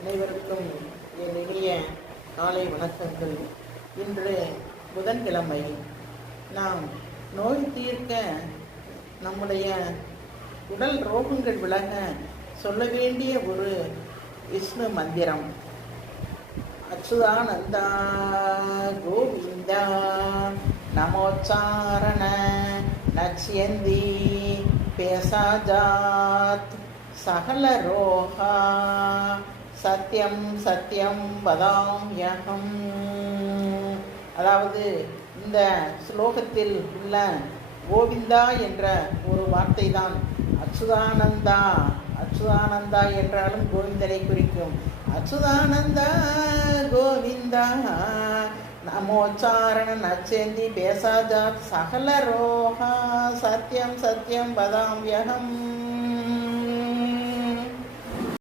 அனைவருக்கும் என் இனிய காலை வணக்கங்கள். இன்று புதன்கிழமை. நாம் நோய் தீர்க்க, நம்முடைய உடல் ரோகங்கள் விலக சொல்ல வேண்டிய ஒரு விஷ்ணு மந்திரம். அச்சுதானந்தா கோவிந்தா நமோச்சாரண நச்சியந்தி பேசாஜாத் சகல ரோகா சத்யம் சத்யம் வதாம்யகம். அதாவது இந்த ஸ்லோகத்தில் உள்ள கோவிந்தா என்ற ஒரு வார்த்தை தான் அச்சுதானந்தா. அச்சுதானந்தா என்றாலும் கோவிந்தனை குறிக்கும். அச்சுதானந்தா கோவிந்தா நமோச்சாரண நச்சேந்தி பேசாஜாத் சகல ரோகா சத்யம் சத்யம் வதாம்யகம்.